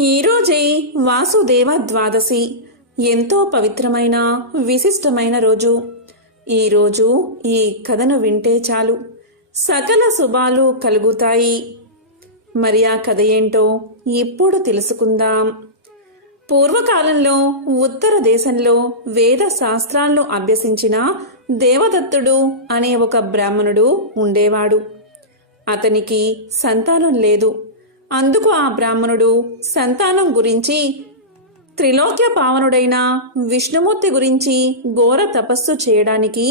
ఈరోజే వాసుదేవ ద్వాదశి. ఎంతో పవిత్రమైన విశిష్టమైన రోజు. ఈరోజు ఈ కథను వింటే చాలు సకల శుభాలు కలుగుతాయి. మరి ఆ కథ ఏంటో ఇప్పుడు తెలుసుకుందాం. పూర్వకాలంలో ఉత్తర దేశంలో వేద శాస్త్రాలను అభ్యసించిన దేవదత్తుడు అనే ఒక బ్రాహ్మణుడు ఉండేవాడు. అతనికి సంతానం లేదు. అందుకు ఆ బ్రాహ్మణుడు సంతానం గురించి త్రిలోక్య పావనుడైన విష్ణుమూర్తి గురించి ఘోర తపస్సు చేయడానికి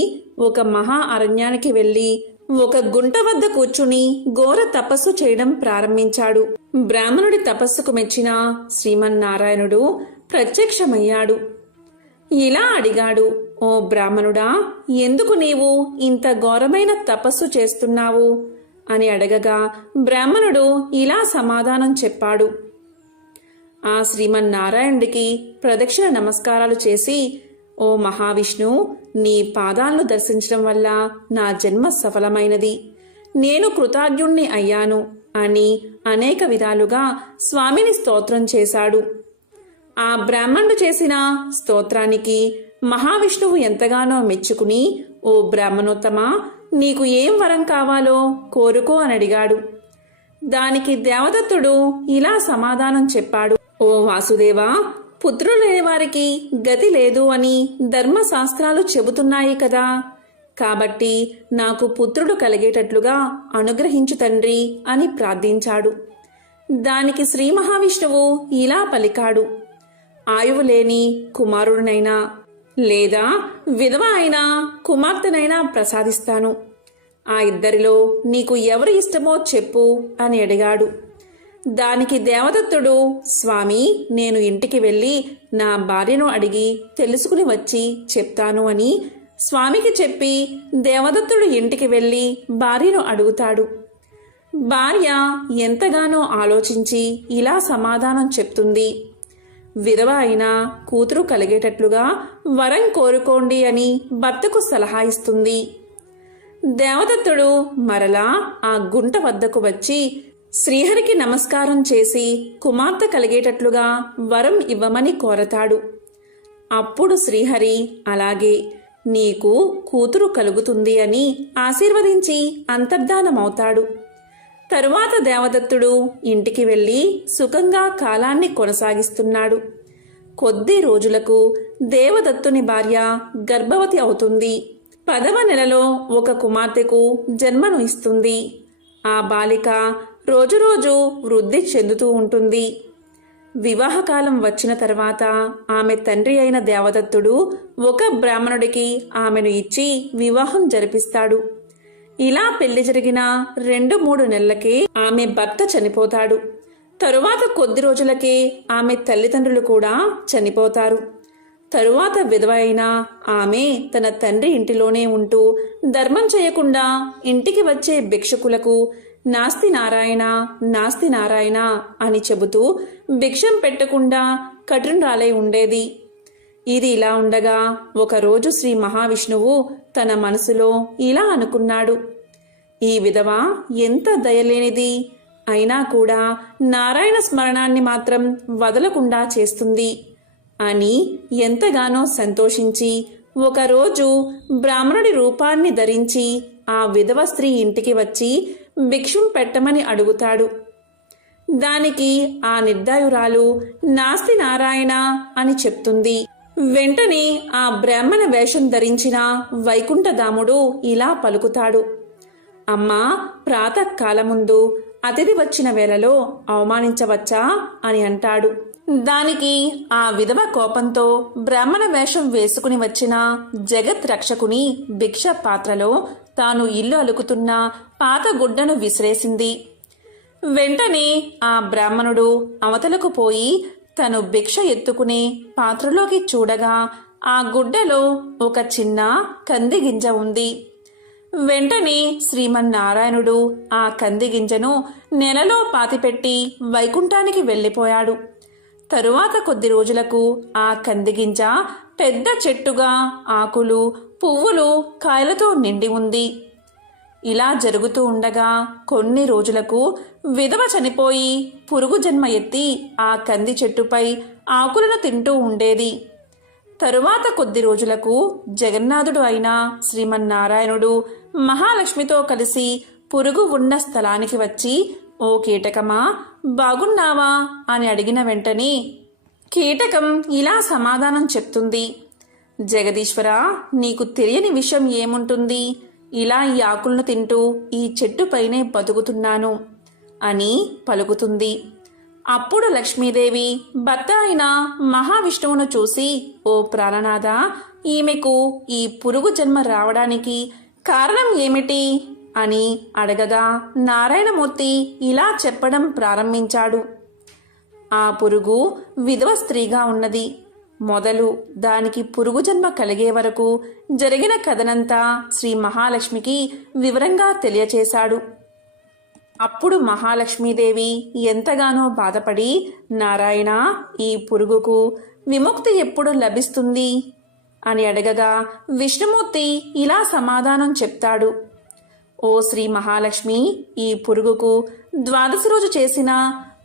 ఒక మహా అరణ్యానికి వెళ్ళి ఒక గుంట వద్ద కూర్చుని ఘోర తపస్సు చేయడం ప్రారంభించాడు. బ్రాహ్మణుడి తపస్సుకు మెచ్చిన శ్రీమన్నారాయణుడు ప్రత్యక్షమయ్యాడు. ఇలా అడిగాడు, ఓ బ్రాహ్మణుడా, ఎందుకు నీవు ఇంత ఘోరమైన తపస్సు చేస్తున్నావు అని అడగగా బ్రాహ్మణుడు ఇలా సమాధానం చెప్పాడు. ఆ శ్రీమన్నారాయణుడికి ప్రదక్షిణ నమస్కారాలు చేసి, ఓ మహావిష్ణు, నీ పాదాలను దర్శించడం వల్ల నా జన్మ సఫలమైనది, నేను కృతజ్ఞుణ్ణి అయ్యాను అని అనేక విధాలుగా స్వామిని స్తోత్రం చేశాడు. ఆ బ్రాహ్మణుడు చేసిన స్తోత్రానికి మహావిష్ణువు ఎంతగానో మెచ్చుకుని, ఓ బ్రాహ్మణోత్తమ, నీకు ఏం వరం కావాలో కోరుకో అని అడిగాడు. దానికి దేవదత్తుడు ఇలా సమాధానం చెప్పాడు, ఓ వాసుదేవా, పుత్రులు లేని వారికి గతి లేదు అని ధర్మశాస్త్రాలు చెబుతున్నాయి కదా, కాబట్టి నాకు పుత్రుడు కలిగేటట్లుగా అనుగ్రహించు తండ్రి అని ప్రార్థించాడు. దానికి శ్రీ మహావిష్ణువు ఇలా పలికాడు, ఆయువు లేని కుమారుడినైనా లేదా విధవ అయినా కుమార్తెనైనా ప్రసాదిస్తాను. ఆ ఇద్దరిలో నీకు ఎవరు ఇష్టమో చెప్పు అని అడిగాడు. దానికి దేవదత్తుడు, స్వామి, నేను ఇంటికి వెళ్ళి నా భార్యను అడిగి తెలుసుకుని వచ్చి చెప్తాను అని స్వామికి చెప్పి దేవదత్తుడు ఇంటికి వెళ్ళి భార్యను అడుగుతాడు. భార్య ఎంతగానో ఆలోచించి ఇలా సమాధానం చెప్తుంది, విధవ అయినా కూతురు కలిగేటట్లుగా వరం కోరుకోండి అని భర్తకు సలహా ఇస్తుంది. దేవదత్తుడు మరలా ఆ గుంట వద్దకు వచ్చి శ్రీహరికి నమస్కారం చేసి కుమార్తె కలిగేటట్లుగా వరం ఇవ్వమని కోరతాడు. అప్పుడు శ్రీహరి, అలాగే, నీకు కూతురు కలుగుతుంది అని ఆశీర్వదించి అంతర్ధానమవుతాడు. తరువాత దేవదత్తుడు ఇంటికి వెళ్ళి సుఖంగా కాలాన్ని కొనసాగిస్తున్నాడు. కొద్ది రోజులకు దేవదత్తుని భార్య గర్భవతి అవుతుంది. 10వ నెలలో ఒక కుమార్తెకు జన్మను ఇస్తుంది. ఆ బాలిక రోజురోజు వృద్ధి చెందుతూ ఉంటుంది. వివాహకాలం వచ్చిన తర్వాత ఆమె తండ్రి అయిన దేవదత్తుడు ఒక బ్రాహ్మణుడికి ఆమెను ఇచ్చి వివాహం జరిపిస్తాడు. ఇలా పెళ్లి జరిగిన 2-3 నెలలకే ఆమె భర్త చనిపోతాడు. తరువాత కొద్ది రోజులకే ఆమె తల్లిదండ్రులు కూడా చనిపోతారు. తరువాత విధవ అయిన ఆమె తన తండ్రి ఇంటిలోనే ఉంటూ ధర్మం చేయకుండా ఇంటికి వచ్చే భిక్షకులకు నాస్తి నారాయణ, నాస్తి నారాయణ అని చెబుతూ భిక్షం పెట్టకుండా కఠినురాలై ఉండేది. ఇది ఇలా ఉండగా ఒకరోజు శ్రీ మహావిష్ణువు తన మనసులో ఇలా అనుకున్నాడు, ఈ విధవ ఎంత దయలేనిది, అయినా కూడా నారాయణ స్మరణాన్ని మాత్రం వదలకుండా చేస్తుంది అని ఎంతగానో సంతోషించి ఒకరోజు బ్రాహ్మణుడి రూపాన్ని ధరించి ఆ విధవ స్త్రీ ఇంటికి వచ్చి భిక్షం పెట్టమని అడుగుతాడు. దానికి ఆ నిర్దయురాలు నాస్తి నారాయణ అని చెప్తుంది. వెంటనే ఆ బ్రాహ్మణ వేషం ధరించిన వైకుంఠధాముడు ఇలా పలుకుతాడు, అమ్మా, ప్రాతకాలముందు అతిథి వచ్చిన వేళలో అవమానించవచ్చా అని అంటాడు. దానికి ఆ విధవ కోపంతో బ్రాహ్మణ వేషం వేసుకుని వచ్చిన జగత్ రక్షకుని భిక్ష పాత్రలో తాను ఇల్లు అలుకుతున్న పాత గుడ్డను విసిరేసింది. వెంటనే ఆ బ్రాహ్మణుడు అవతలకు పోయి తను భిక్ష ఎత్తుకునే పాత్రలోకి చూడగా ఆ గుడ్డలో ఒక చిన్న కంది గింజ ఉంది. వెంటనే శ్రీమన్నారాయణుడు ఆ కంది గింజను నెలలో పాతిపెట్టి వైకుంఠానికి వెళ్ళిపోయాడు. తరువాత కొద్ది రోజులకు ఆ కంది గింజ పెద్ద చెట్టుగా ఆకులు, పువ్వులు, కాయలతో నిండి ఉంది. ఇలా జరుగుతూ ఉండగా కొన్ని రోజులకు విధవ చనిపోయి పురుగు జన్మ ఎత్తి ఆ కంది చెట్టుపై ఆకులను తింటూ ఉండేది. తరువాత కొద్ది రోజులకు జగన్నాథుడు అయిన శ్రీమన్నారాయణుడు మహాలక్ష్మితో కలిసి పురుగు ఉన్న స్థలానికి వచ్చి, ఓ కీటకమా, బాగున్నావా అని అడిగిన వెంటనే కీటకం ఇలా సమాధానం చెప్తుంది, జగదీశ్వర, నీకు తెలియని విషయం ఏముంటుంది, ఇలా ఈ ఆకులను తింటూ ఈ చెట్టుపైనే బతుకుతున్నాను అని పలుకుతుంది. అప్పుడు లక్ష్మీదేవి భర్త అయిన మహావిష్ణువును చూసి, ఓ ప్రాణనాథ, ఈమెకు ఈ పురుగు జన్మ రావడానికి కారణం ఏమిటి అని అడగగా నారాయణమూర్తి ఇలా చెప్పడం ప్రారంభించాడు. ఆ పురుగు విధవ స్త్రీగా ఉన్నది. మొదలు దానికి పురుగు జన్మ కలిగే వరకు జరిగిన కథనంతా శ్రీ మహాలక్ష్మికి వివరంగా తెలియచేశాడు. అప్పుడు మహాలక్ష్మీదేవి ఎంతగానో బాధపడి, నారాయణ, ఈ పురుగుకు విముక్తి ఎప్పుడు లభిస్తుంది అని అడగగా విష్ణుమూర్తి ఇలా సమాధానం చెప్తాడు, ఓ శ్రీ మహాలక్ష్మి, ఈ పురుగుకు ద్వాదశి రోజు చేసిన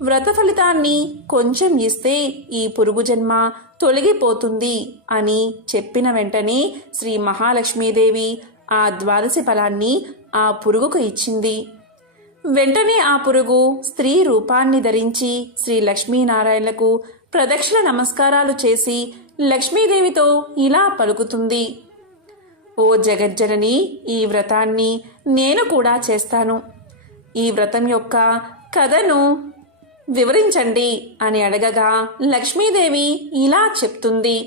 వ్రత ఫలితాన్ని కొంచెం ఇస్తే ఈ పురుగు జన్మ తొలగిపోతుంది అని చెప్పిన వెంటనే శ్రీ మహాలక్ష్మీదేవి ఆ ద్వాదశి ఫలాన్ని ఆ పురుగుకు ఇచ్చింది. వెంటనే ఆ పురుగు స్త్రీ రూపాన్ని ధరించి శ్రీ లక్ష్మీనారాయణలకు ప్రదక్షిణ నమస్కారాలు చేసి లక్ష్మీదేవితో ఇలా పలుకుతుంది, ఓ జగజ్జనని, ఈ వ్రతాన్ని నేను కూడా చేస్తాను. ఈ వ్రతం యొక్క కథను వివరించండి అని అడగగా లక్ష్మీదేవి ఇలా చెప్తుంది,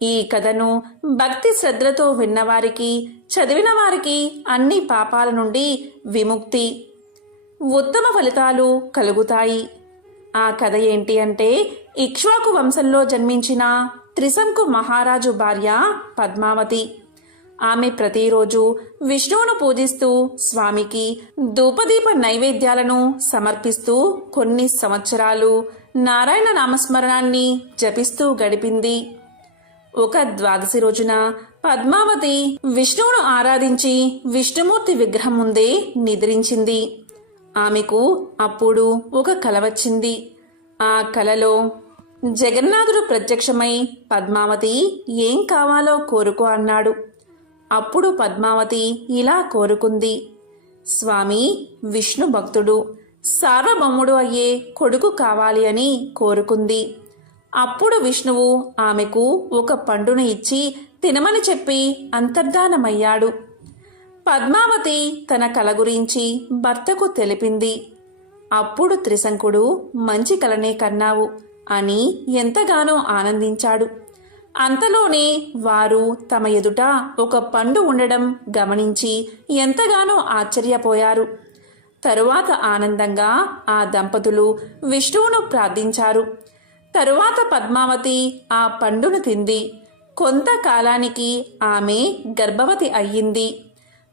ఈ కథను భక్తి శ్రద్ధలతో విన్నవారికి, చదివిన వారికి అన్ని పాపాల నుండి విముక్తి, ఉత్తమ ఫలితాలు కలుగుతాయి. ఆ కథ ఏంటి అంటే, ఇక్ష్వాకు వంశంలో జన్మించిన త్రిశంకు మహారాజు భార్య పద్మావతి. ఆమె ప్రతిరోజు విష్ణువును పూజిస్తూ స్వామికి ధూపదీప నైవేద్యాలను సమర్పిస్తూ కొన్ని సంవత్సరాలు నారాయణ నామస్మరణాన్ని జపిస్తూ గడిపింది. ఒక ద్వాదశి రోజున పద్మావతి విష్ణువును ఆరాధించి విష్ణుమూర్తి విగ్రహం ముందే నిద్రించింది. ఆమెకు అప్పుడు ఒక కల వచ్చింది. ఆ కలలో జగన్నాథుడు ప్రత్యక్షమై, పద్మావతి, ఏం కావాలో కోరుకో అన్నాడు. అప్పుడు పద్మావతి ఇలా కోరుకుంది, స్వామి, విష్ణు భక్తుడు, సార్వభౌముడు అయ్యే కొడుకు కావాలి అని కోరుకుంది. అప్పుడు విష్ణువు ఆమెకు ఒక పండును ఇచ్చి తినమని చెప్పి అంతర్ధానమయ్యాడు. పద్మావతి తన కల గురించి భర్తకు తెలిపింది. అప్పుడు త్రిశంకుడు, మంచి కలనే కన్నావు అని ఎంతగానో ఆనందించాడు. అంతలోనే వారు తమ ఎదుట ఒక పండు ఉండడం గమనించి ఎంతగానో ఆశ్చర్యపోయారు. తరువాత ఆనందంగా ఆ దంపతులు విష్ణువును ప్రార్థించారు. తరువాత పద్మావతి ఆ పండును తింది. కొంతకాలానికి ఆమె గర్భవతి అయ్యింది.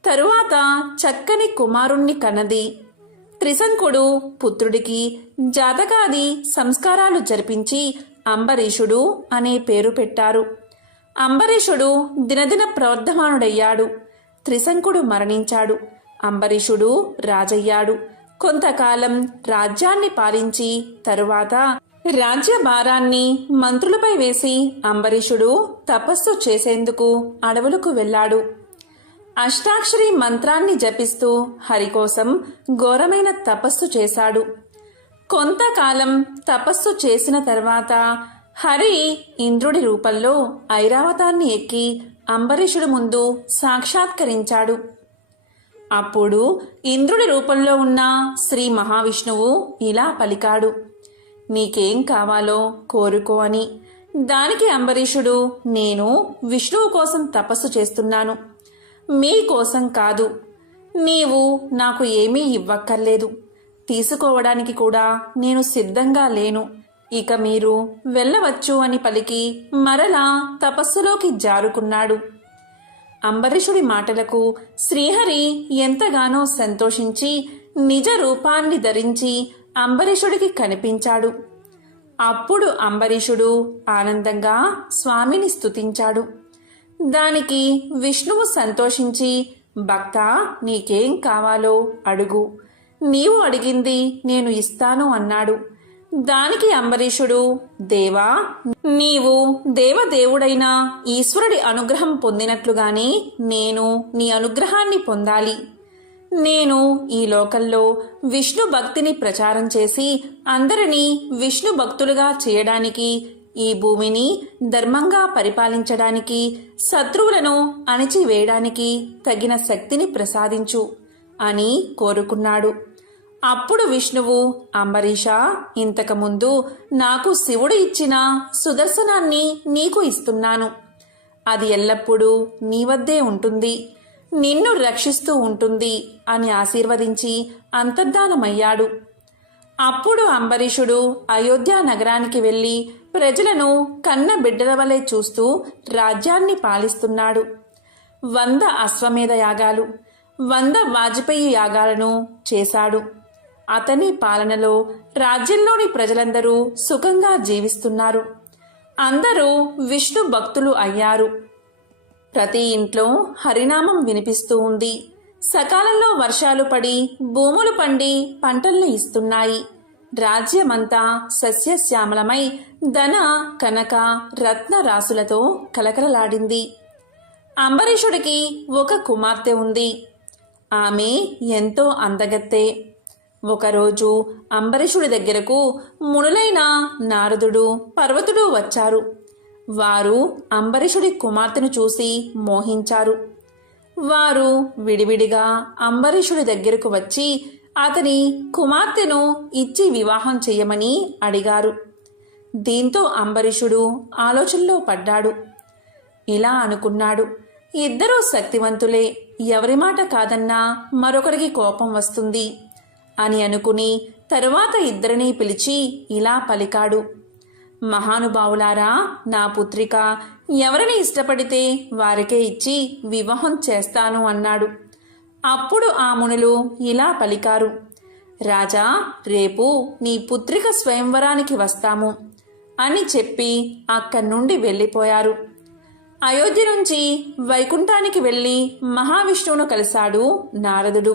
తరువాత చక్కని కుమారుణ్ణి కన్నది. త్రిశంకుడు పుత్రుడికి జాతకాది సంస్కారాలు జరిపించి అంబరీషుడు అనే పేరు పెట్టారు. అంబరీషుడు దినదిన ప్రవర్ధమానుడయ్యాడు. త్రిశంకుడు మరణించాడు. అంబరీషుడు రాజయ్యాడు. కొంతకాలం రాజ్యాన్ని పాలించి తరువాత రాజ్యభారాన్ని మంత్రులపై వేసి అంబరీషుడు తపస్సు చేసేందుకు అడవులకు వెళ్ళాడు. అష్టాక్షరి మంత్రాన్ని జపిస్తూ హరి కోసం ఘోరమైన తపస్సు చేశాడు. కొంతకాలం తపస్సు చేసిన తర్వాత హరి ఇంద్రుడి రూపంలో ఐరావతాన్ని ఎక్కి అంబరీషుడి ముందు సాక్షాత్కరించాడు. అప్పుడు ఇంద్రుడి రూపంలో ఉన్న శ్రీ మహావిష్ణువు ఇలా పలికాడు, నీకేం కావాలో కోరుకో అని. దానికి అంబరీషుడు, నేను విష్ణువు కోసం తపస్సు చేస్తున్నాను, మీకోసం కాదు. నీవు నాకు ఏమీ ఇవ్వక్కర్లేదు, తీసుకోవడానికి కూడా నేను సిద్ధంగా లేను. ఇక మీరు వెళ్ళవచ్చు అని పలికి మరలా తపస్సులోకి జారుకున్నాడు. అంబరీషుడి మాటలకు శ్రీహరి ఎంతగానో సంతోషించి నిజ రూపాన్ని ధరించి అంబరీషుడికి కనిపించాడు. అప్పుడు అంబరీషుడు ఆనందంగా స్వామిని స్తుతించాడు. దానికి విష్ణువు సంతోషించి భక్తా, నీకేం కావాలో అడుగు, నీవు అడిగింది నేను ఇస్తాను అన్నాడు. దానికి అంబరీషుడు, దేవా, నీవు దేవదేవుడైన ఈశ్వరుడి అనుగ్రహం పొందినట్లుగానే నేను నీ అనుగ్రహాన్ని పొందాలి. నేను ఈ లోకంలో విష్ణు భక్తిని ప్రచారం చేసి అందరినీ విష్ణు భక్తులుగా చేయడానికి, ఈ భూమిని ధర్మంగా పరిపాలించడానికి, శత్రువులను అణిచివేయడానికి తగిన శక్తిని ప్రసాదించు అని కోరుకున్నాడు. అప్పుడు విష్ణువు, అంబరీషా, ఇంతకుముందు నాకు శివుడు ఇచ్చిన సుదర్శనాన్ని నీకు ఇస్తున్నాను. అది ఎల్లప్పుడూ నీ వద్దే ఉంటుంది, నిన్ను రక్షిస్తూ ఉంటుంది అని ఆశీర్వదించి అంతర్ధానమయ్యాడు. అప్పుడు అంబరీషుడు అయోధ్య నగరానికి వెళ్ళి ప్రజలను కన్న బిడ్డల వలె చూస్తూ రాజ్యాన్ని పాలిస్తున్నాడు. 100 అశ్వమేధ యాగాలు, 100 వాజపేయి యాగాలను చేశాడు. అతని పాలనలో రాజ్యంలోని ప్రజలందరూ సుఖంగా జీవిస్తున్నారు. అందరూ విష్ణు భక్తులు అయ్యారు. ప్రతి ఇంట్లో హరినామం వినిపిస్తూ ఉంది. సకాలంలో వర్షాలు పడి భూములు పండి పంటల్ని ఇస్తున్నాయి. రాజ్యమంతా సస్యశ్యామలమై ధన కనక రత్న రాసులతో కలకలలాడింది. అంబరీషుడికి ఒక కుమార్తె ఉంది. ఆమె ఎంతో అందగత్తె. ఒకరోజు అంబరీషుడి దగ్గరకు మునులైన నారదుడు, పర్వతుడు వచ్చారు. వారు అంబరీషుడి కుమార్తెను చూసి మోహించారు. వారు విడివిడిగా అంబరీషుడి దగ్గరకు వచ్చి అతని కుమార్తెను ఇచ్చి వివాహం చెయ్యమని అడిగారు. దీంతో అంబరీషుడు ఆలోచనలో పడ్డాడు. ఇలా అనుకున్నాడు, ఇద్దరూ శక్తివంతులే, ఎవరి మాట కాదన్నా మరొకరికి కోపం వస్తుంది అని అనుకుని తరువాత ఇద్దరినీ పిలిచి ఇలా పలికాడు. మహానుభావులారా, నా పుత్రిక ఎవరిని ఇష్టపడితే వారికే ఇచ్చి వివాహం చేస్తాను అన్నాడు. అప్పుడు ఆ మునులు ఇలా పలికారు, రాజా, రేపు నీ పుత్రిక స్వయంవరానికి వస్తాము అని చెప్పి అక్కడి నుండి వెళ్ళిపోయారు. అయోధ్య నుంచి వైకుంఠానికి వెళ్ళి మహావిష్ణువును కలిశాడు నారదుడు.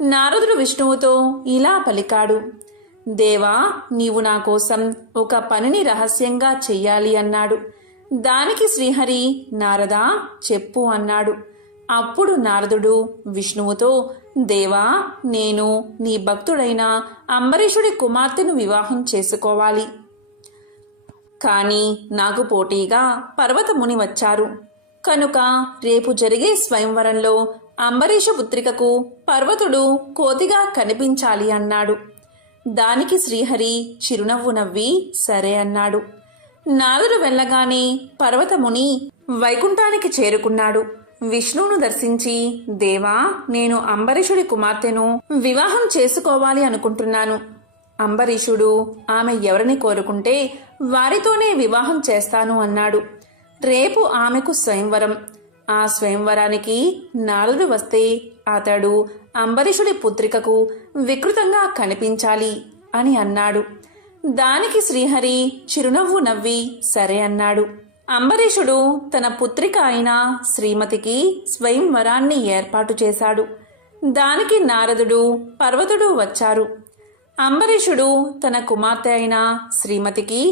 నారదుడు విష్ణువుతో ఇలా పలికాడు, దేవా, నీవు నా కోసం ఒక పనిని రహస్యంగా చెయ్యాలి అన్నాడు. దానికి శ్రీహరి, నారదా, చెప్పు అన్నాడు. అప్పుడు నారదుడు విష్ణువుతో, దేవా, నేను నీ భక్తుడైన అంబరీషుడి కుమార్తెను వివాహం చేసుకోవాలి. కానీ నాకు పోటీగా పర్వతముని వచ్చారు. కనుక రేపు జరిగే స్వయంవరంలో అంబరీషు పుత్రికకు పర్వతుడు కోతిగా కనిపించాలి అన్నాడు. దానికి శ్రీహరి చిరునవ్వు నవ్వి సరే అన్నాడు. నారదుడు వెళ్ళగానే పర్వతముని వైకుంఠానికి చేరుకున్నాడు. విష్ణువును దర్శించి, దేవా, నేను అంబరీషుడి కుమార్తెను వివాహం చేసుకోవాలి అనుకుంటున్నాను. అంబరీషుడు ఆమె ఎవరిని కోరుకుంటే వారితోనే వివాహం చేస్తాను అన్నాడు. రేపు ఆమెకు స్వయంవరం. ఆ స్వయంవరానికి నారదుడు వస్తే అతడు అంబరీషుడి పుత్రికకు వికృతంగా కనిపించాలి అని అన్నాడు. దానికి శ్రీహరి చిరునవ్వు నవ్వి సరే అన్నాడు. అంబరీషుడు తన పుత్రిక అయిన శ్రీమతికి స్వయంవరాన్ని ఏర్పాటు చేశాడు. దానికి నారదుడు, పర్వతుడు వచ్చారు. అంబరీషుడు తన కుమార్తె అయిన శ్రీమతికి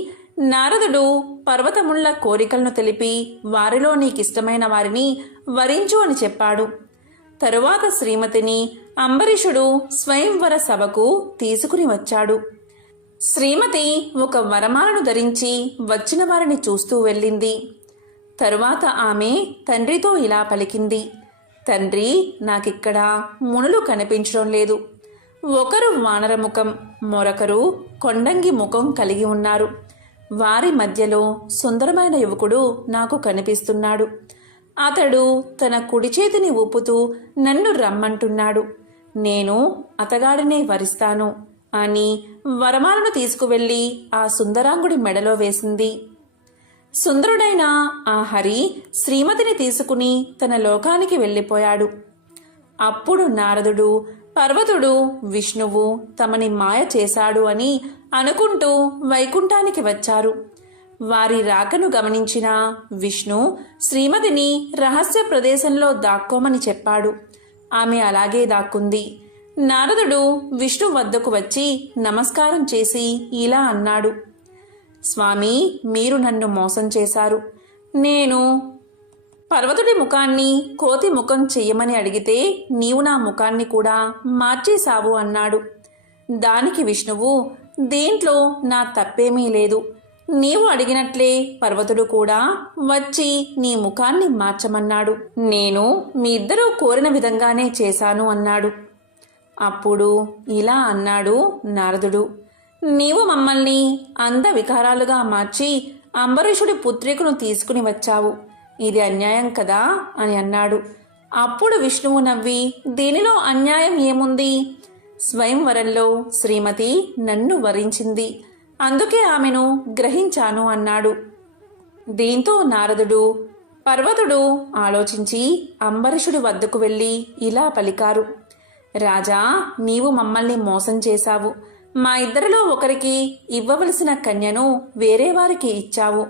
నారదుడు పర్వతముళ్ల కోరికలను తెలిపి వారిలో నీకిష్టమైన వారిని వరించు అని చెప్పాడు. తరువాత శ్రీమతిని అంబరీషుడు స్వయంవర సభకు తీసుకుని వచ్చాడు. శ్రీమతి ఒక వరమాలను ధరించి వచ్చిన వారిని చూస్తూ వెళ్ళింది. తరువాత ఆమె తండ్రితో ఇలా పలికింది, తండ్రి, నాకిక్కడ మునులు కనిపించడం లేదు. ఒకరు వానరముఖం, మరొకరు కొండంగి ముఖం కలిగి ఉన్నారు. వారి మధ్యలో సుందరమైన యువకుడు నాకు కనిపిస్తున్నాడు. అతడు తన కుడి చేతిని ఊపుతూ నన్ను రమ్మంటున్నాడు. నేను అతగాడినే వరిస్తాను అని వరమాలను తీసుకువెళ్ళి ఆ సుందరాంగుడి మెడలో వేసింది. సుందరుడైన ఆ హరి శ్రీమతిని తీసుకుని తన లోకానికి వెళ్ళిపోయాడు. అప్పుడు నారదుడు, పర్వతుడు, విష్ణువు తమని మాయ చేశాడు అని అనుకుంటూ వైకుంఠానికి వచ్చారు. వారి రాకను గమనించిన విష్ణు శ్రీమతిని రహస్య ప్రదేశంలో దాక్కోమని చెప్పాడు. ఆమె అలాగే దాక్కుంది. నారదుడు విష్ణు వద్దకు వచ్చి నమస్కారం చేసి ఇలా అన్నాడు: స్వామి, మీరు నన్ను మోసం చేశారు. నేను పర్వతుడి ముఖాన్ని కోతి ముఖం చెయ్యమని అడిగితే నీవు నా ముఖాన్ని కూడా మార్చేశావు అన్నాడు. దానికి విష్ణువు, దీంట్లో నా తప్పేమీ లేదు. నీవు అడిగినట్లే పర్వతుడు కూడా వచ్చి నీ ముఖాన్ని మార్చమన్నాడు. నేను మీ ఇద్దరూ కోరిన విధంగానే చేశాను అన్నాడు. అప్పుడు ఇలా అన్నాడు నారదుడు: నీవు మమ్మల్ని అంద వికారాలుగా మార్చి అంబరీషుడి పుత్రికను తీసుకుని వచ్చావు. ఇది అన్యాయం కదా అని అన్నాడు. అప్పుడు విష్ణువు నవ్వి, దీనిలో అన్యాయం ఏముంది? స్వయంవరంలో శ్రీమతి నన్ను వరించింది, అందుకే ఆమెను గ్రహించాను అన్నాడు. దీంతో నారదుడు, పర్వతుడు ఆలోచించి అంబరీషుడి వద్దకు వెళ్ళి ఇలా పలికారు: రాజా, నీవు మమ్మల్ని మోసం చేశావు. మా ఇద్దరిలో ఒకరికి ఇవ్వవలసిన కన్యను వేరే వారికి ఇచ్చావు.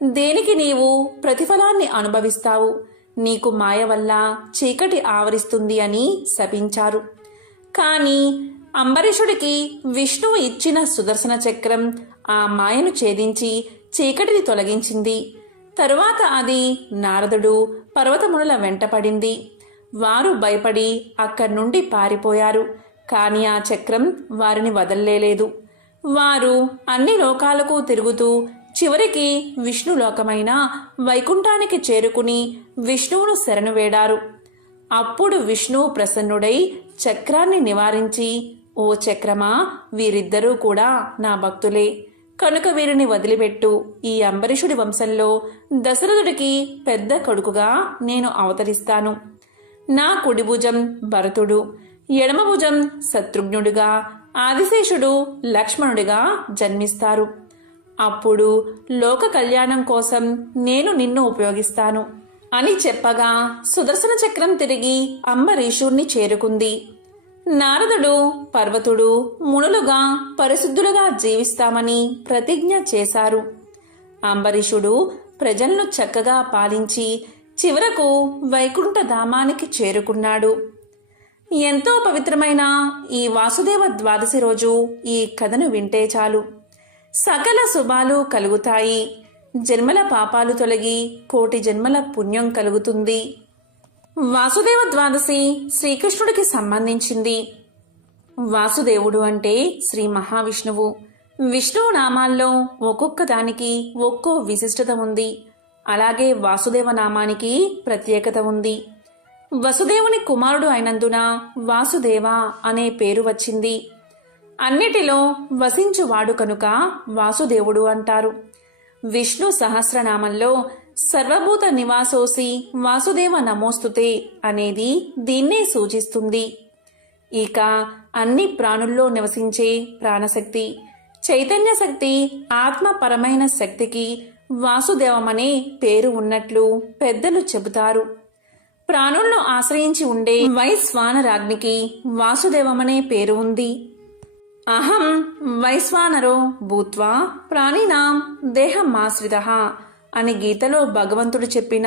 దేనికి నీవు ప్రతిఫలాన్ని అనుభవిస్తావు. నీకు మాయ వల్ల చీకటి ఆవరిస్తుంది అని శపించారు. కాని అంబరీషుడికి విష్ణువు ఇచ్చిన సుదర్శన చక్రం ఆ మాయను ఛేదించి చీకటిని తొలగించింది. తరువాత అది నారదుడు పర్వతమునుల వెంటపడింది. వారు భయపడి అక్కడి నుండి పారిపోయారు. కాని ఆ చక్రం వారిని వదల్లేదు. వారు అన్ని లోకాలకు తిరుగుతూ చివరికి విష్ణులోకమైన వైకుంఠానికి చేరుకుని విష్ణువును శరణు వేడారు. అప్పుడు విష్ణువు ప్రసన్నుడై చక్రాన్ని నివారించి, ఓ చక్రమా, వీరిద్దరూ కూడా నా భక్తులే, కనుక వీరిని వదిలిపెట్టు. ఈ అంబరీషుడి వంశంలో దశరథుడికి పెద్ద కొడుకుగా నేను అవతరిస్తాను. నా కుడి భుజం భరతుడు, ఎడమ భుజం శత్రుఘ్నుడిగా, ఆదిశేషుడు లక్ష్మణుడిగా జన్మిస్తారు. అప్పుడు లోక కళ్యాణం కోసం నేను నిన్ను ఉపయోగిస్తాను అని చెప్పగా సుదర్శన చక్రం తిరిగి అంబరీషుణ్ణి చేరుకుంది. నారదుడు, పర్వతుడు మునులుగా పరిశుద్ధులుగా జీవిస్తామని ప్రతిజ్ఞ చేశారు. అంబరీషుడు ప్రజలను చక్కగా పాలించి చివరకు వైకుంఠ ధామానికి చేరుకున్నాడు. ఎంతో పవిత్రమైన ఈ వాసుదేవ ద్వాదశి రోజు ఈ కథను వింటే చాలు, సకల శుభాలు కలుగుతాయి. జన్మల పాపాలు తొలగి కోటి జన్మల పుణ్యం కలుగుతుంది. వాసుదేవ ద్వాదశి శ్రీకృష్ణుడికి సంబంధించింది. వాసుదేవుడు అంటే శ్రీ మహావిష్ణువు. విష్ణువు నామాల్లో ఒక్కొక్క దానికి ఒక్కో విశిష్టత ఉంది. అలాగే వాసుదేవ నామానికి ప్రత్యేకత ఉంది. వసుదేవుని కుమారుడు అయినందున వాసుదేవ అనే పేరు వచ్చింది. అన్నిటిలో వసించువాడు కనుక వాసుదేవుడు అంటారు. విష్ణు సహస్రనామంలో సర్వభూత నివాసోసి వాసుదేవ నమోస్తుతే అనేది దీన్నే సూచిస్తుంది. ఇక అన్ని ప్రాణుల్లో నివసించే ప్రాణశక్తి, చైతన్య శక్తి, ఆత్మపరమైన శక్తికి వాసుదేవమనే పేరు ఉన్నట్లు పెద్దలు చెబుతారు. ప్రాణులను ఆశ్రయించి ఉండే వైశ్వానరాగ్నికి వాసుదేవమనే పేరు ఉంది. అహం వైశ్వానరో భూత్వా ప్రాణినాం దేహమాశ్రితః అని గీతలో భగవంతుడు చెప్పిన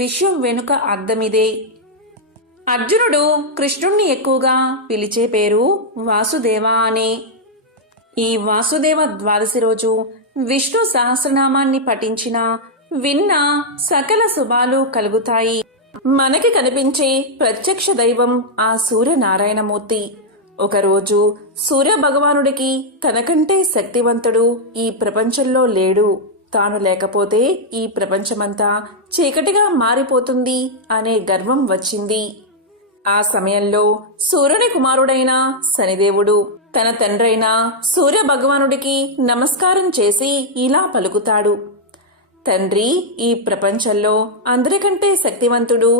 విషయం వెనుక అర్థమిదే. అర్జునుడు కృష్ణుణ్ణి ఎక్కువగా పిలిచే పేరు వాసుదేవ అనే. ఈ వాసుదేవ ద్వాదశి రోజు విష్ణు సహస్రనామాన్ని పఠించిన, విన్న సకల శుభాలు కలుగుతాయి. మనకి కనిపించే ప్రత్యక్ష దైవం ఆ సూర్యనారాయణమూర్తి. ఒకరోజు సూర్య భగవానుడికి తనకంటే శక్తివంతుడు ఈ ప్రపంచంలో లేడు, తాను లేకపోతే ఈ ప్రపంచమంతా చీకటిగా మారిపోతుంది అనే గర్వం వచ్చింది. ఆ సమయంలో సూర్యుని కుమారుడైన శనిదేవుడు తన తండ్రైన సూర్య భగవానుడికి నమస్కారం చేసి ఇలా పలుకుతాడు: తండ్రి, ఈ ప్రపంచంలో అందరికంటే శక్తివంతుడు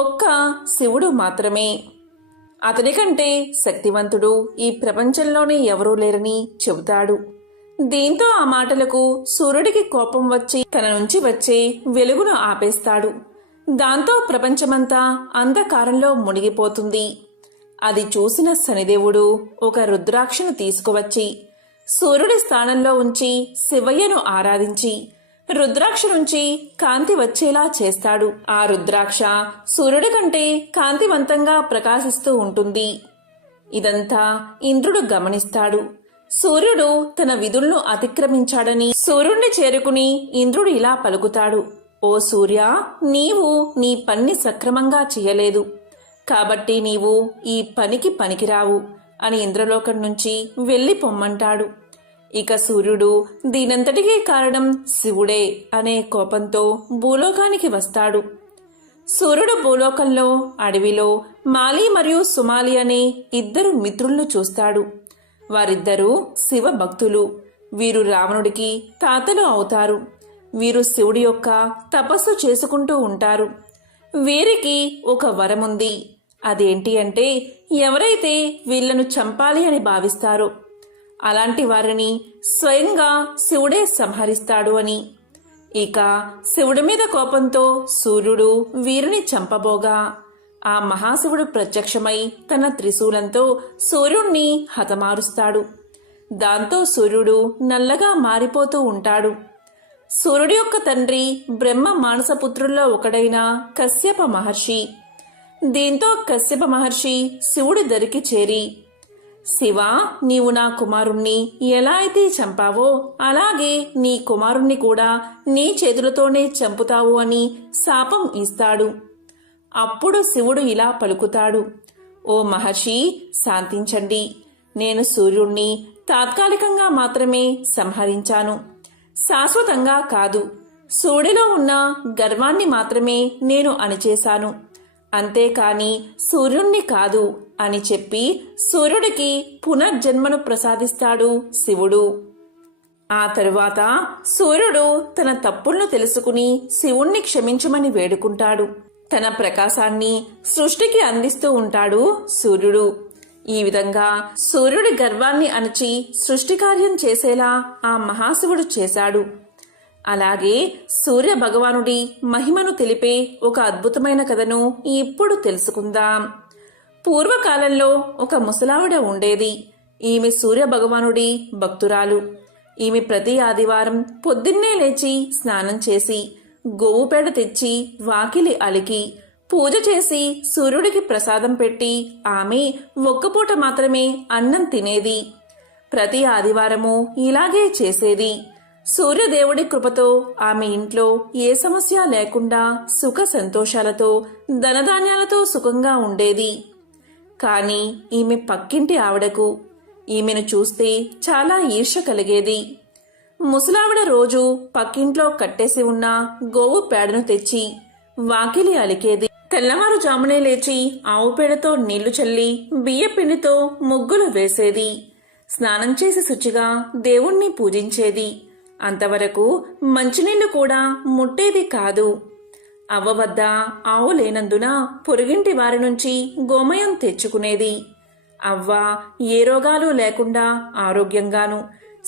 ఒక్క శివుడు మాత్రమే. అతనికంటే శక్తివంతుడు ఈ ప్రపంచంలోనే ఎవరూ లేరని చెబుతాడు. దీంతో ఆ మాటలకు సూర్యుడికి కోపం వచ్చి తన నుంచి వచ్చే వెలుగును ఆపేస్తాడు. దాంతో ప్రపంచమంతా అంధకారంలో మునిగిపోతుంది. అది చూసిన శనిదేవుడు ఒక రుద్రాక్షను తీసుకువచ్చి సూర్యుడి స్థానంలో ఉంచి శివయ్యను ఆరాధించి రుద్రాక్ష నుంచి కాంతి వచ్చేలా చేస్తాడు. ఆ రుద్రాక్ష సూర్యుడి కంటే కాంతివంతంగా ప్రకాశిస్తూ ఉంటుంది. ఇదంతా ఇంద్రుడు గమనిస్తాడు. సూర్యుడు తన విధులను అతిక్రమించాడని సూర్యుడిని చేరుకుని ఇంద్రుడు ఇలా పలుకుతాడు: ఓ సూర్య, నీవు నీ పని సక్రమంగా చేయలేదు కాబట్టి నీవు ఈ పనికి పనికిరావు అని ఇంద్రలోకం నుంచి వెళ్ళి పొమ్మంటాడు. ఇక సూర్యుడు దీనంతటికీ కారణం శివుడే అనే కోపంతో భూలోకానికి వస్తాడు. సూర్యుడు భూలోకంలో అడవిలో మాలి మరియు సుమాలి అనే ఇద్దరు మిత్రులను చూస్తాడు. వారిద్దరూ శివ భక్తులు. వీరు రావణుడికి తాతలు అవుతారు. వీరు శివుడి యొక్క తపస్సు చేసుకుంటూ ఉంటారు. వీరికి ఒక వరముంది. అదేంటి అంటే, ఎవరైతే వీళ్లను చంపాలి అని భావిస్తారో అలాంటి వారిని స్వయంగా శివుడే సంహరిస్తాడు అని. ఇక శివుడి మీద కోపంతో సూర్యుడు వీరిని చంపబోగా ఆ మహాశివుడు ప్రత్యక్షమై తన త్రిశూలంతో సూర్యుణ్ణి హతమారుస్తాడు. దాంతో సూర్యుడు నల్లగా మారిపోతూ ఉంటాడు. సూర్యుడి యొక్క తండ్రి బ్రహ్మ మానసపుత్రుల్లో ఒకడైన కశ్యప మహర్షి. దీంతో కశ్యప మహర్షి శివుడి దరికి చేరి, శివ, నీవు నా కుమారుణ్ణి ఎలా అయితే చంపావో అలాగే నీ కుమారుణ్ణి కూడా నీ చేతులతోనే చంపుతావు అని శాపం ఇస్తాడు. అప్పుడు శివుడు ఇలా పలుకుతాడు: ఓ మహర్షి, శాంతించండి. నేను సూర్యుణ్ణి తాత్కాలికంగా మాత్రమే సంహరించాను, శాశ్వతంగా కాదు. సూర్యుడిలో ఉన్న గర్వాన్ని మాత్రమే నేను అణిచేశాను, అంతేకాని సూర్యుణ్ణి కాదు అని చెప్పి సూర్యుడికి పునర్జన్మను ప్రసాదిస్తాడు శివుడు. ఆ తరువాత సూర్యుడు తన తప్పులను తెలుసుకుని శివుణ్ణి క్షమించమని వేడుకుంటాడు. తన ప్రకాశాన్ని సృష్టికి అందిస్తూ ఉంటాడు సూర్యుడు. ఈ విధంగా సూర్యుడి గర్వాన్ని అణచి సృష్టి కార్యం చేసేలా ఆ మహాశివుడు చేశాడు. అలాగే సూర్య భగవానుడి మహిమను తెలిపే ఒక అద్భుతమైన కథను ఇప్పుడు తెలుసుకుందాం. పూర్వకాలంలో ఒక ముసలావిడ ఉండేది. ఈమె సూర్య భగవానుడి భక్తురాలు. ఈమె ప్రతి ఆదివారం పొద్దున్నే లేచి స్నానం చేసి గోవు పేడ తెచ్చి వాకిలి అలికి పూజ చేసి సూర్యుడికి ప్రసాదం పెట్టి ఆమె ఒక్కపూట మాత్రమే అన్నం తినేది. ప్రతి ఆదివారము ఇలాగే చేసేది. సూర్యదేవుడి కృపతో ఆమె ఇంట్లో ఏ సమస్య లేకుండా సుఖ సంతోషాలతో ధనధాన్యాలతో సుఖంగా ఉండేది. కాని ఈమె పక్కింటి ఆవిడకు ఈమెను చూస్తే చాలా ఈర్ష్య కలిగేది. ముసలావిడ రోజు పక్కింట్లో కట్టేసి ఉన్న గోవు పేడను తెచ్చి వాకిలి అలికేది. తెల్లవారుజామునే లేచి ఆవు పేడతో నీళ్లు చల్లి బియ్యపిండితో ముగ్గులు వేసేది. స్నానం చేసి శుచిగా దేవుణ్ణి పూజించేది. అంతవరకు మంచినీళ్లు కూడా ముట్టేది కాదు. అవ్వ వద్ద ఆవు లేనందున పొరుగింటి వారి నుంచి గోమయం తెచ్చుకునేది. అవ్వ ఏ రోగాలు లేకుండా ఆరోగ్యంగాను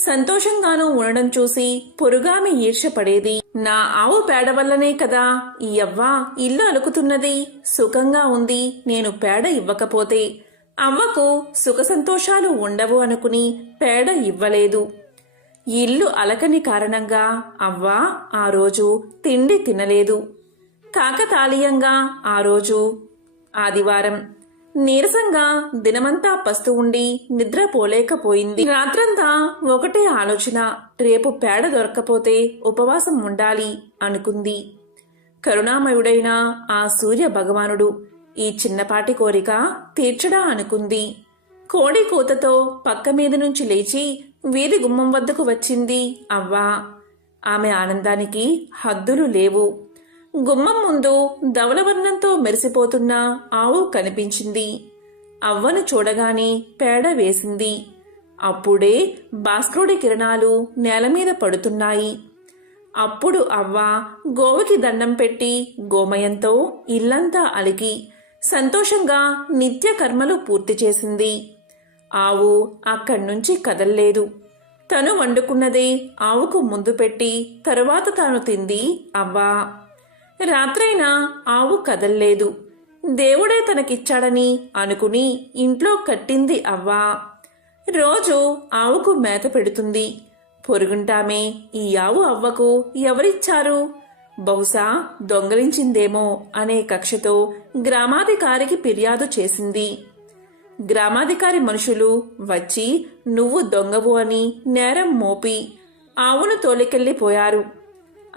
సంతోషంగానూ ఉండడం చూసి పొరుగామి ఈర్ష్యపడేది. నా ఆవు పేడ వల్లనే కదా ఈ అవ్వ ఇల్లు అలుకుతున్నది, సుఖంగా ఉంది. నేను పేడ ఇవ్వకపోతే అవ్వకు సుఖ సంతోషాలు ఉండవు అనుకుని పేడ ఇవ్వలేదు. ఇల్లు అలకని కారణంగా అవ్వ ఆ రోజు తిండి తినలేదు. కాకతాళీయంగా ఆ రోజు ఆదివారం నీరసంగా దినమంతా పస్తు ఉండి నిద్రపోలేకపోయింది. రాత్రంతా ఒకటే ఆలోచన, రేపు పేడ దొరక్కపోతే ఉపవాసం ఉండాలి అనుకుంది. కరుణామయుడైన ఆ సూర్య భగవానుడు ఈ చిన్నపాటి కోరిక తీర్చడా అనుకుంది. కోడి కూతతో పక్క మీద నుంచి లేచి వీధి గుమ్మం వద్దకు వచ్చింది అవ్వ. ఆమె ఆనందానికి హద్దులు లేవు. గుమ్మం ముందు ధవలవర్ణంతో మెరిసిపోతున్న ఆవు కనిపించింది. అవ్వను చూడగానే పేడ వేసింది. అప్పుడే భాస్కరుడి కిరణాలు నేలమీద పడుతున్నాయి. అప్పుడు అవ్వ గోవుకి దండం పెట్టి గోమయంతో ఇల్లంతా అలికి సంతోషంగా నిత్య కర్మలు పూర్తి చేసింది. ఆవు అక్కడ్నుంచి కదల్లేదు. తను వండుకున్నదే ఆవుకు ముందు పెట్టి తరువాత తాను తింది అవ్వ. రాత్రైనా ఆవు కదల్లేదు. దేవుడే తనకిచ్చాడని అనుకుని ఇంట్లో కట్టింది అవ్వ. రోజు ఆవుకు మేత పెడుతుంది. పొరుగుంటామే ఈ ఆవు అవ్వకు ఎవరిచ్చారు, బహుశా దొంగలించిందేమో అనే కక్షతో గ్రామాధికారికి ఫిర్యాదు చేసింది. గ్రామాధికారి మనుషులు వచ్చి నువ్వు దొంగవు అని నేరం మోపి ఆవును తోలికెళ్ళిపోయారు.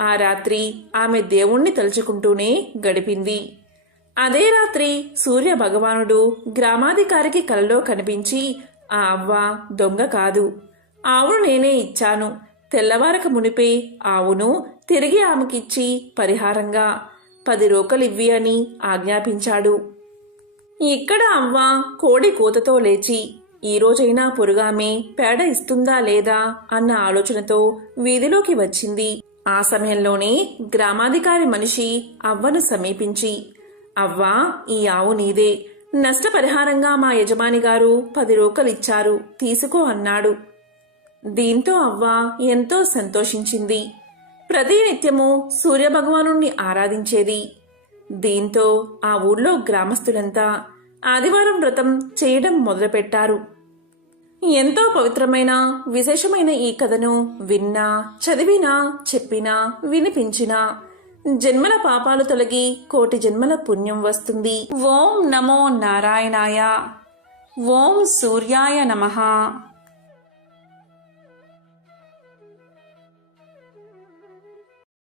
ఆ రాత్రి ఆమె దేవుణ్ణి తలుచుకుంటూనే గడిపింది. అదే రాత్రి సూర్య భగవానుడు గ్రామాధికారికి కలలో కనిపించి, ఆ అవ్వ దొంగ కాదు, ఆవును నేనే ఇచ్చాను, తెల్లవారక మునిపే ఆవును తిరిగి ఆమెకిచ్చి పరిహారంగా 10 రోకలివ్వి అని ఆజ్ఞాపించాడు. ఇక్కడ అవ్వ కోడి కూతతో లేచి ఈ రోజైనా పొరుగామే పేడ ఇస్తుందా లేదా అన్న ఆలోచనతో వీధిలోకి వచ్చింది. ఆ సమయంలోనే గ్రామాధికారి మనిషి అవ్వను సమీపించి, అవ్వా, ఈ ఆవు నీదే, నష్టపరిహారంగా మా యజమాని గారు 10 రోకలిచ్చారు, తీసుకో అన్నాడు. దీంతో అవ్వ ఎంతో సంతోషించింది. ప్రతినిత్యము సూర్యభగవానుణ్ణి ఆరాధించేది. దీంతో ఆ ఊళ్ళో గ్రామస్తులంతా ఆదివారం వ్రతం చేయడం మొదలుపెట్టారు. ఎంతో పవిత్రమైన విశేషమైన ఈ కథను విన్నా, చదివినా, చెప్పినా, వినిపించినా జన్మల పాపాలు తొలగి 1,000,000 జన్మల పుణ్యం వస్తుంది. ఓం నమో నారాయణాయ. ఓం సూర్యాయ నమః.